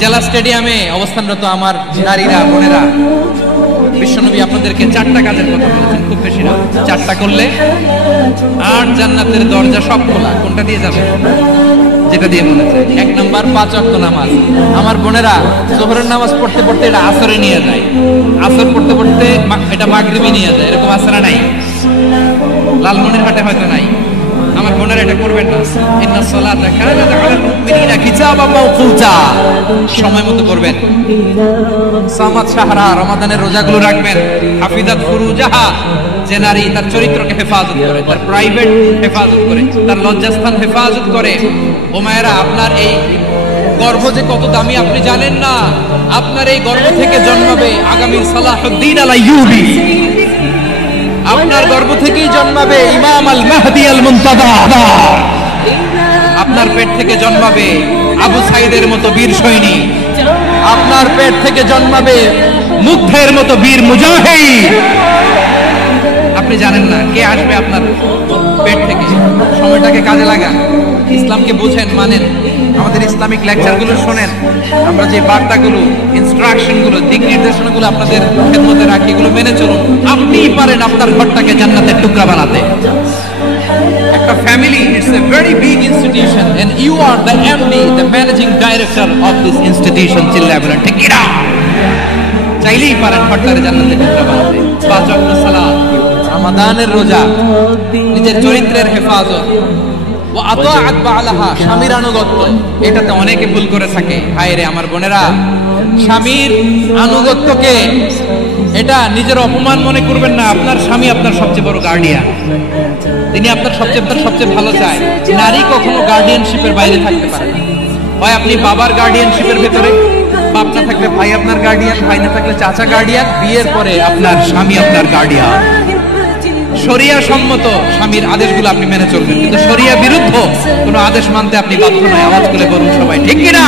জেলা স্টেডিয়ামে অবস্থানরত আমার নারীরা, বোনেরা, বিশ্বনবী আপনাদেরকে 4টা কাজের কথা বলেছেন, খুব বেশি না। 4টা করলে 8 জান্নাতের দরজা সব খোলা। কোনটা দিয়ে যাবে? যেটা দিয়ে বলেছে। 1 নাম্বার 5 ওয়াক্ত নামাজ। আমার বোনেরা যোহরের নামাজ পড়তে পড়তে এটা আসরে নিয়ে যায়, আসর পড়তে পড়তে এটা মাগরিবে নিয়ে যায়। এরকম আসরা নাই, লালমনিরহাটে হয়তো নাই। আমার বোনেরা এটা করবেন না। ইন্নাস সালাতা কানাত আলাল মুমিনিনা কিতাবাম মাওকুতা। সময় মতো করবেন। সামাত শাহরা, রমাদানের রোজাগুলো রাখবেন। হাফিজাত ফুরুজাহা, যে নারী তার চরিত্রকে হেফাজত করে, তার প্রাইভেট হেফাজত করে, তার লজ্জাস্থান হেফাজত করে। ও মায়েরা, আপনার এই গর্ভ যে কত দামি আপনি জানেন না। আপনার এই গর্ভ থেকে জন্মাবে আগামী সালাহুদ্দিন আল আইয়ুবী। আপনার গর্ভ থেকেই জন্মাবে ইমাম আল মাহদি আল মুনতাদা। আপনার পেট থেকে জন্মাবে আবু সাইদের মতো বীর সৈনিক। আপনার পেট থেকে জন্মাবে মুগ্ধের মতো বীর মুজাহিদ। আপনি জানেন না কে আসবে আপনার পেট থেকে। সময়টাকে কাজে লাগান, ইসলামকে বুঝেন, মানেন, আমাদের ইসলামিক লেকচারগুলো শোনেন। আমরা যে বার্তাগুলো, ইনস্ট্রাকশনগুলো, দিক নির্দেশনাগুলো আপনাদের খেদমতে রাখি, এগুলো মেনে চলুন। আপনিই পারেন আপনার ঘরটাকে জান্নাতের টুকরা বানাতে। একটা family, it's a very big institution and you are the MD, the managing director of this institution. চিল্লায় বলেন ঠিক কি না? চাইলেই পারেন ঘরটাকে জান্নাতের টুকরা বানাতে। 5 ওয়াক্ত সালাত, রমাদানের রোজা, নিজের চরিত্রের হেফাজত, ও আতাআত বালাহা, স্বামীর আনুগত্য। এটাতে অনেকে ভুল করে থাকে। হায় রে আমার বোনেরা, স্বামীর আনুগত্যকে এটা নিজের অপমান মনে করবেন না। আপনার স্বামী আপনার সবচেয়ে বড় গার্ডিয়ান। তিনি আপনার সবচেয়ে ভালো চায়। নারী কখনো গার্ডিয়ানশিপের বাইরে থাকতে পারে না। হয় আপনি বাবার গার্ডিয়ানশিপের ভেতরে, বাপ না থাকলে ভাই আপনার গার্ডিয়ান, ভাই না থাকলে চাচা গার্ডিয়ান, বিয়ের পরে আপনার স্বামী আপনার গার্ডিয়ান। শরিয়া সম্মত স্বামীর আদেশগুলো আপনি মেনে চলবেন, কিন্তু শরিয়া বিরুদ্ধ কোনো আদেশ মানতে আপনি বাধ্য নয়। আওয়াজ করে বলুন সবাই ঠিক কিনা?